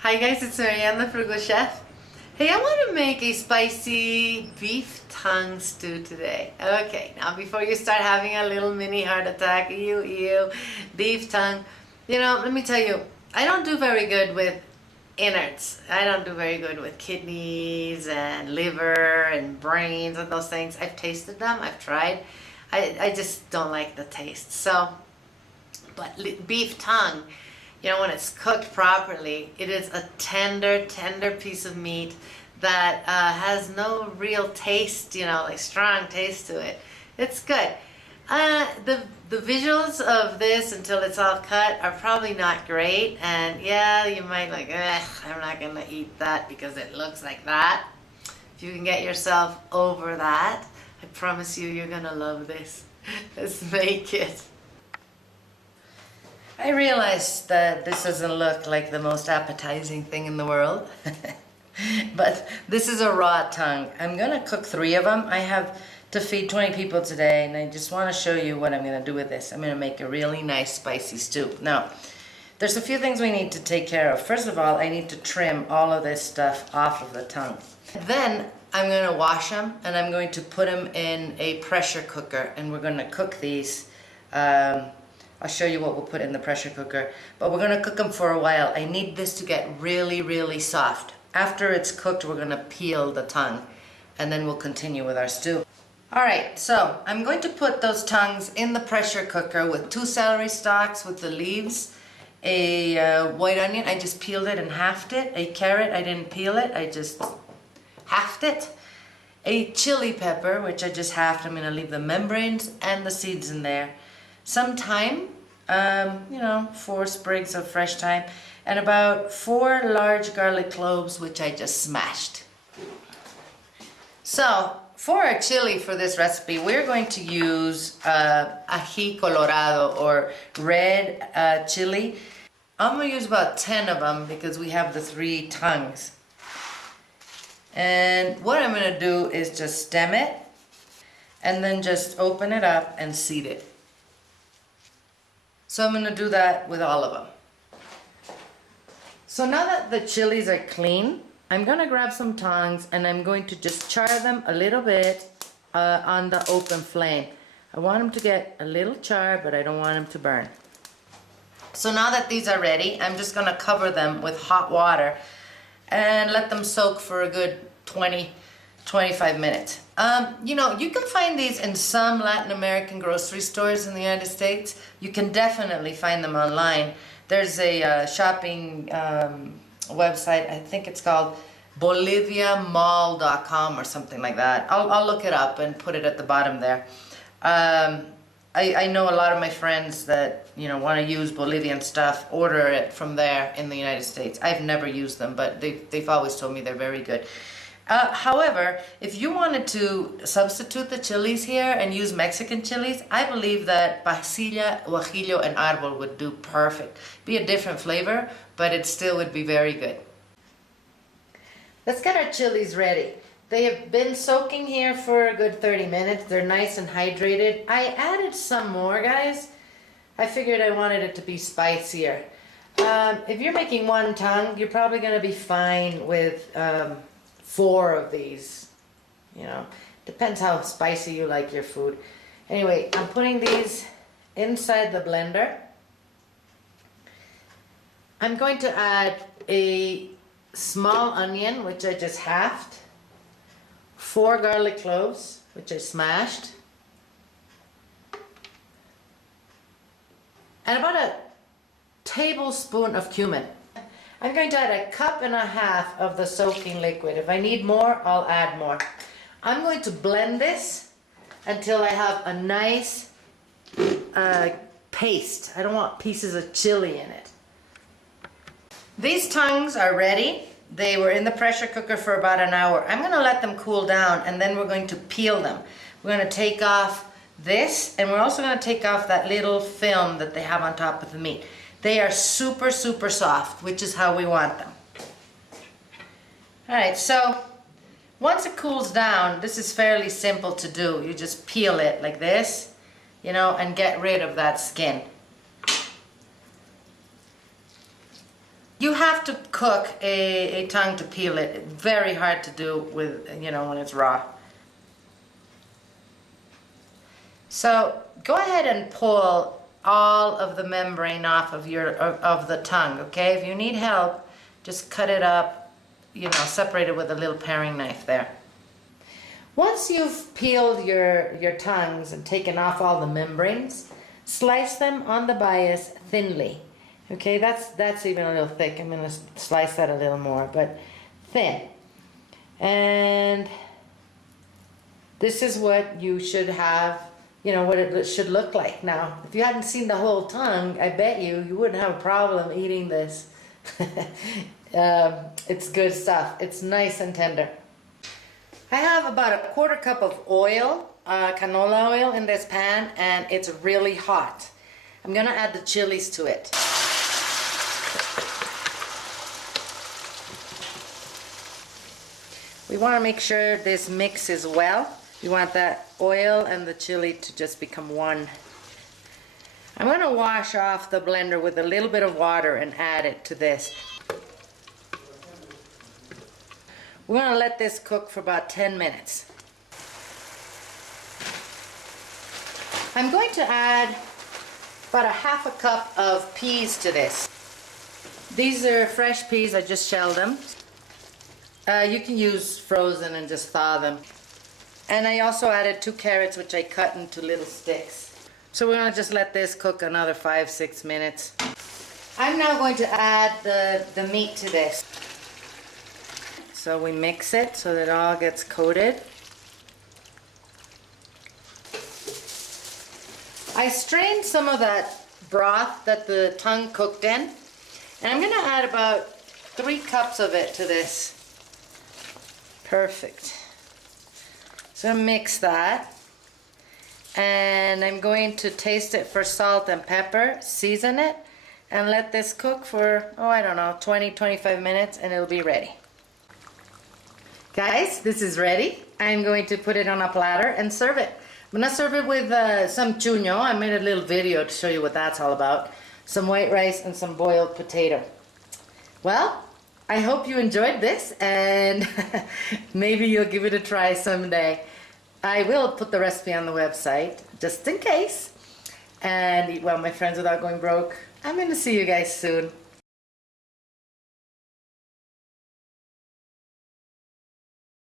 Hi guys, it's Marianne, the Frugal Chef. Hey, I want to make a spicy beef tongue stew today. Okay, now before you start having a little mini heart attack, ew, beef tongue. You know, let me tell you, I don't do very good with innards. I don't do very good with kidneys and liver and brains and those things. I've tasted them, I've tried. I just don't like the taste. So, but beef tongue, you know, when it's cooked properly, it is a tender piece of meat that has no real taste, you know, like strong taste to it. It's good. The visuals of this until it's all cut are probably not great, and yeah, you might like, I'm not gonna eat that because it looks like that. If you can get yourself over that, I promise you, you're gonna love this. Let's make it. I realized that this doesn't look like the most appetizing thing in the world, but this is a raw tongue. I'm gonna cook 3 of them. I have to feed 20 people today, and I just wanna show you what I'm gonna do with this. I'm gonna make a really nice spicy stew. Now, there's a few things we need to take care of. First of all, I need to trim all of this stuff off of the tongue. Then I'm gonna wash them, and I'm going to put them in a pressure cooker, and we're gonna cook these. I'll show you what we'll put in the pressure cooker, but we're gonna cook them for a while. I need this to get really soft. After it's cooked, we're gonna peel the tongue, and then we'll continue with our stew. All right, so I'm going to put those tongues in the pressure cooker with 2 celery stalks with the leaves, a white onion, I just peeled it and halved it, a carrot, I didn't peel it, I just halved it, a chili pepper, which I just halved. I'm gonna leave the membranes and the seeds in there. Some thyme, you know, 4 sprigs of fresh thyme, and about 4 large garlic cloves, which I just smashed. So, for our chili for this recipe, we're going to use ají colorado, or red chili. I'm going to use about 10 of them because we have the 3 tongues. And what I'm going to do is just stem it, and then just open it up and seed it. So I'm going to do that with all of them. So now that the chilies are clean, I'm going to grab some tongs and I'm going to just char them a little bit on the open flame. I want them to get a little char, but I don't want them to burn. So now that these are ready, I'm just going to cover them with hot water and let them soak for a good 20-25 minutes. You know, you can find these in some Latin American grocery stores in the United States. You can definitely find them online. There's a shopping website, I think it's called boliviamall.com or something like that. I'll look it up and put it at the bottom there. I know a lot of my friends that, you know, want to use Bolivian stuff, order it from there in the United States. I've never used them, but they've always told me they're very good. However, if you wanted to substitute the chilies here and use Mexican chilies, I believe that pasilla, guajillo, and arbol would do perfect. Be a different flavor, but it still would be very good. Let's get our chilies ready. They have been soaking here for a good 30 minutes. They're nice and hydrated. I added some more, guys. I figured I wanted it to be spicier. If you're making 1 tongue, you're probably going to be fine with 4 of these, you know, depends how spicy you like your food. Anyway, I'm putting these inside the blender. I'm going to add a small onion, which I just halved, 4 garlic cloves, which I smashed, and about a tablespoon of cumin. I'm going to add 1.5 cups of the soaking liquid. If I need more, I'll add more. I'm going to blend this until I have a nice paste. I don't want pieces of chili in it. These tongues are ready. They were in the pressure cooker for about an hour. I'm going to let them cool down, and then we're going to peel them. We're going to take off this, and we're also going to take off that little film that they have on top of the meat. They are super soft, which is how we want them. Alright, so once it cools down, this is fairly simple to do. You just peel it like this, you know, and get rid of that skin. You have to cook a tongue to peel it. It's very hard to do with, you know, when it's raw. So go ahead and pull all of the membrane off of the tongue, okay? If you need help, just cut it up, you know, separate it with a little paring knife there. Once you've peeled your tongues and taken off all the membranes, slice them on the bias thinly. Okay, that's even a little thick. I'm going to slice that a little more, but thin. And this is what you should have, you know, what it should look like. Now, if you hadn't seen the whole tongue, I bet you wouldn't have a problem eating this. It's good stuff. It's nice and tender. I have about a quarter cup of oil, canola oil in this pan, and it's really hot. I'm gonna add the chilies to it. We want to make sure this mixes well. We want that oil and the chili to just become one. I'm going to wash off the blender with a little bit of water and add it to this. We're going to let this cook for about 10 minutes. I'm going to add about a half a cup of peas to this. These are fresh peas, I just shelled them. You can use frozen and just thaw them. And I also added 2 carrots, which I cut into little sticks. So we're going to just let this cook another 5-6 minutes. I'm now going to add the meat to this. So we mix it so that it all gets coated. I strained some of that broth that the tongue cooked in, and I'm going to add about 3 cups of it to this. Perfect. So mix that, and I'm going to taste it for salt and pepper, season it, and let this cook for, oh, I don't know, 20-25 minutes, and it'll be ready. Guys, this is ready. I'm going to put it on a platter and serve it. I'm going to serve it with some chuño. I made a little video to show you what that's all about. Some white rice and some boiled potato. Well, I hope you enjoyed this, and maybe you'll give it a try someday. I will put the recipe on the website, just in case. And eat well, my friends, without going broke. I'm going to see you guys soon.